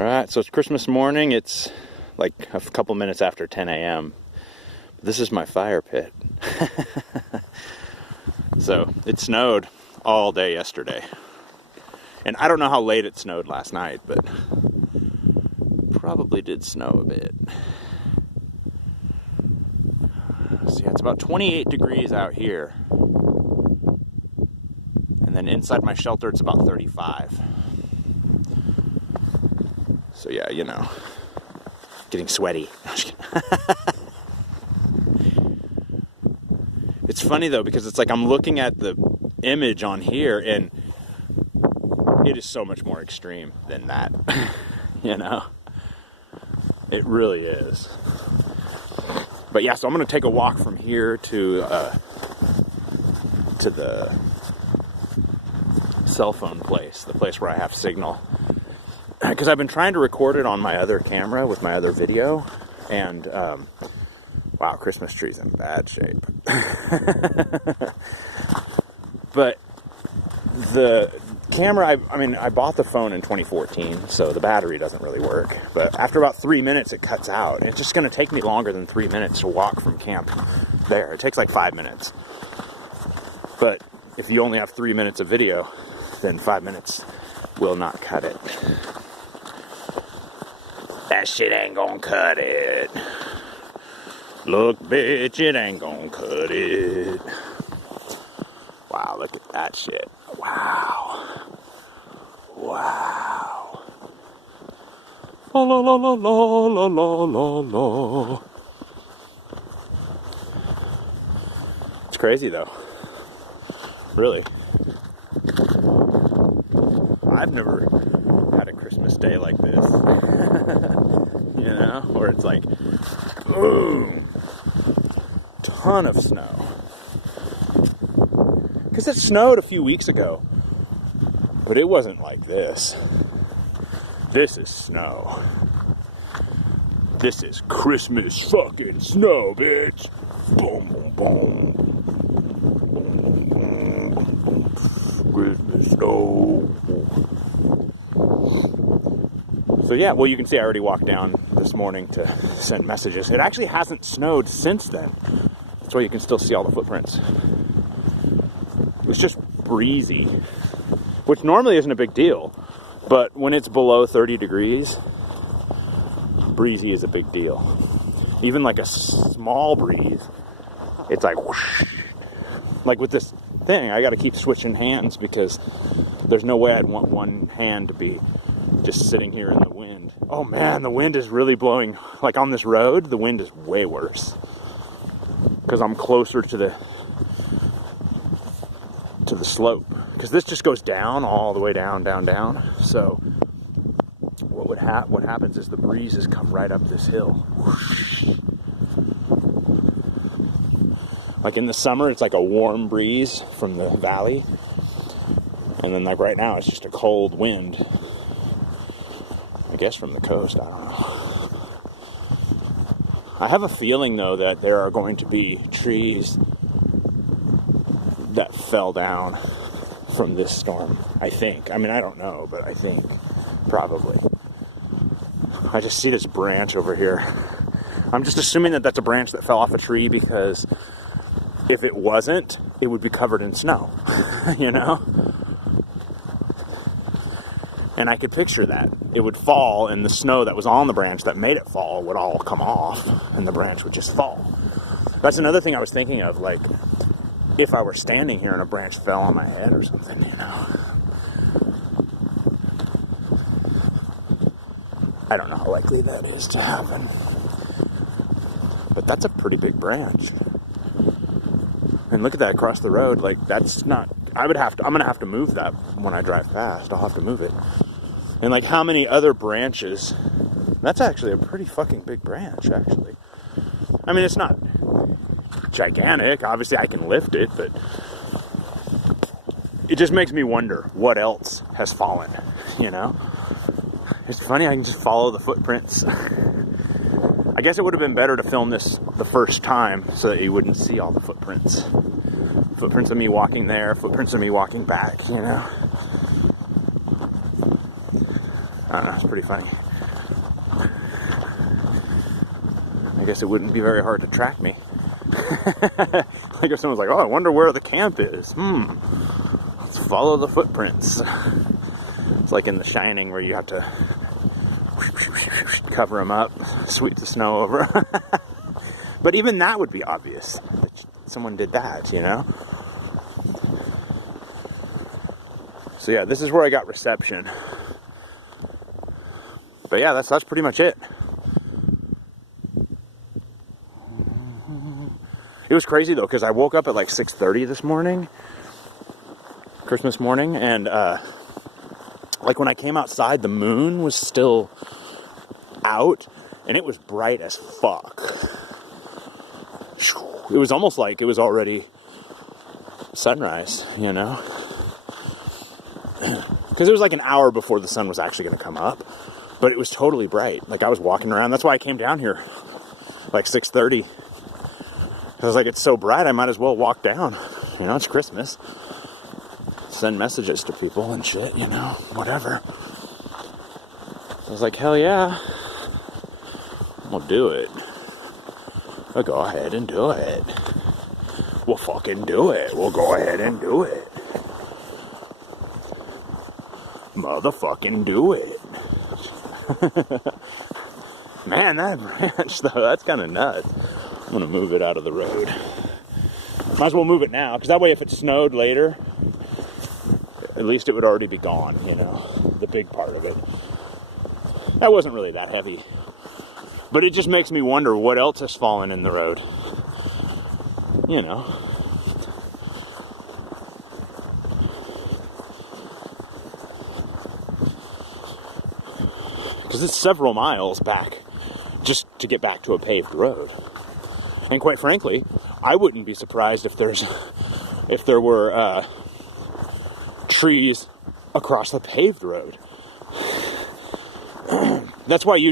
All right, so it's Christmas morning. It's like a couple minutes after 10 a.m. This is my fire pit. So it snowed all day yesterday. And I don't know how late it snowed last night, but probably did snow a bit. So yeah, it's about 28 degrees out here. And then inside my shelter, it's about 35. So yeah, you know, getting sweaty. It's funny though, because it's like I'm looking at the image on here and it is so much more extreme than that. You know, it really is. But yeah, so I'm going to take a walk from here to the cell phone place, the place where I have signal. Because I've been trying to record it on my other camera with my other video, and wow, Christmas tree's in bad shape. But the camera, I bought the phone in 2014, so the battery doesn't really work. But after about 3 minutes, it cuts out. It's just going to take me longer than 3 minutes to walk from camp there. It takes like 5 minutes. But if you only have 3 minutes of video, then 5 minutes will not cut it. That shit ain't gonna cut it. Look, bitch, it ain't gonna cut it. Wow, look at that shit. Wow. Wow. La la la la la la la la. It's crazy though. Really. I've never had a Christmas day like this. You know, where it's like, boom, ton of snow. Because it snowed a few weeks ago, but it wasn't like this. This is snow. This is Christmas fucking snow, bitch. Boom, boom, boom. Boom, boom, boom. Christmas snow. So yeah, well, you can see I already walked down this morning to send messages. It actually hasn't snowed since then. That's why you can still see all the footprints. It's just breezy, which normally isn't a big deal. But when it's below 30 degrees, breezy is a big deal. Even like a small breeze, it's like whoosh. Like with this thing, I got to keep switching hands because there's no way I'd want one hand to be just sitting here in the wind. Oh man, the wind is really blowing. Like on this road, the wind is way worse because I'm closer to the slope. Because this just goes down all the way down, down, down. So what happens is the breezes come right up this hill. Whoosh. Like in the summer, it's like a warm breeze from the valley, and then like right now, it's just a cold wind. I guess from the coast, I don't know. I have a feeling though that there are going to be trees that fell down from this storm, I think. I mean, I don't know, but I think, probably. I just see this branch over here. I'm just assuming that that's a branch that fell off a tree because if it wasn't, it would be covered in snow, you know? And I could picture that. It would fall and the snow that was on the branch that made it fall would all come off and the branch would just fall. That's another thing I was thinking of, like, if I were standing here and a branch fell on my head or something, you know. I don't know how likely that is to happen. But that's a pretty big branch. And look at that across the road. Like, that's not... I'm going to have to move that when I drive past. I'll have to move it. And, like, how many other branches... That's actually a pretty fucking big branch, actually. I mean, it's not gigantic. Obviously, I can lift it, but... It just makes me wonder what else has fallen, you know? It's funny, I can just follow the footprints. I guess it would have been better to film this the first time so that you wouldn't see all the footprints. Footprints of me walking there, footprints of me walking back, you know? I don't know, it's pretty funny. guess it wouldn't be very hard to track me. Like if someone's like, oh, I wonder where the camp is. Let's follow the footprints. It's like in The Shining where you have to cover them up, sweep the snow over. But even that would be obvious. Someone did that, you know? So yeah, this is where I got reception. But yeah, that's pretty much it. It was crazy though, because I woke up at like 6:30 this morning, Christmas morning, and like when I came outside, the moon was still out, and it was bright as fuck. It was almost like it was already sunrise, you know? Because it was like an hour before the sun was actually going to come up, but it was totally bright. Like I was walking around. That's why I came down here like 6:30. I was like, it's so bright, I might as well walk down. You know, it's Christmas. Send messages to people and shit, you know, whatever. I was like, hell yeah. We'll do it. We'll go ahead and do it. We'll fucking do it. We'll go ahead and do it. Motherfucking do it. Man, that branch, though, that's kind of nuts. I'm going to move it out of the road. Might as well move it now, because that way if it snowed later, at least it would already be gone, you know, the big part of it. That wasn't really that heavy. But it just makes me wonder what else has fallen in the road. You know. Because it's several miles back just to get back to a paved road. And quite frankly, I wouldn't be surprised if there were trees across the paved road. That's why